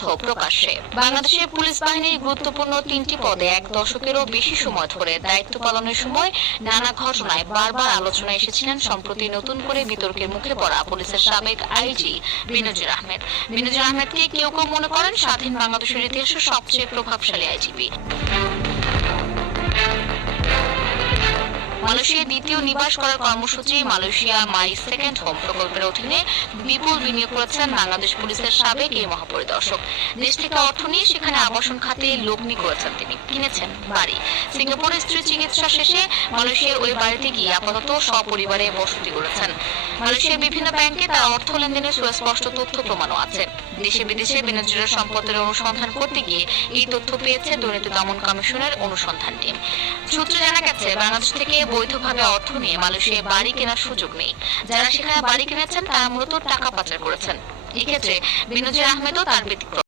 তথ্য প্রকাশ্যে। বাংলাদেশের পুলিশ বাহিনীর গুরুত্বপূর্ণ 3টি পদে 1 দশকেরও বেশি সময় ধরে দায়িত্ব পালনের সময় নানা ঘটনায় বারবার আলোচনায় এসেছিলেন সম্প্রতি নতুন করে বিতর্কের মুখে পড়া পুলিশের সাবেক আইজি বেনজির আহমেদ। বেনজির আহমেদকে কেউ কেউ মনে করেন স্বাধীন বাংলাদেশের ইতিহাসে সবচেয়ে প্রভাবশালী আইজিপি। মালয়েশিয়ায় দ্বিতীয় নিবাস করার কর্মসূচি মালয়েশিয়া মাই সেকেন্ড হোম প্রকল্পের অধীনে বিপুল বিনিয়োগ করেছেন বাংলাদেশ পুলিশের সাবেক এই মহাপরিদর্শক। দেশ থেকে অর্থ নিয়ে সেখানে আবাসন খাতে লগ্নি করেছেন তিনি, কিনেছেন বাড়ি। সিঙ্গাপুরে স্ত্রী চিকিৎসা শেষে মালয়েশিয়ার ওই বাড়িতে গিয়ে আপাতত সপরিবারে বসতি করেছেন। মালয়েশিয়ার বিভিন্ন ব্যাংকে তার অর্থ লেনদেনের সুস্পষ্ট তথ্য প্রমাণও আছে। দেশে বিদেশে বেনজিরের সম্পদের অনুসন্ধান করতে গিয়ে এই তথ্য পেয়েছে দুর্নীতি দমন কমিশনের অনুসন্ধান টিম। সূত্রে জানা গেছে, বাংলাদেশ থেকে বৈধভাবে অর্থ নিয়ে মালয়েশিয়ায় বাড়ি কেনার সুযোগ নেই। যারা সেখানে বাড়ি কিনেছেন তারা মূলত টাকা পাচার করেছেন। এক্ষেত্রে বেনজির আহমেদও তার ব্যতিক্রম।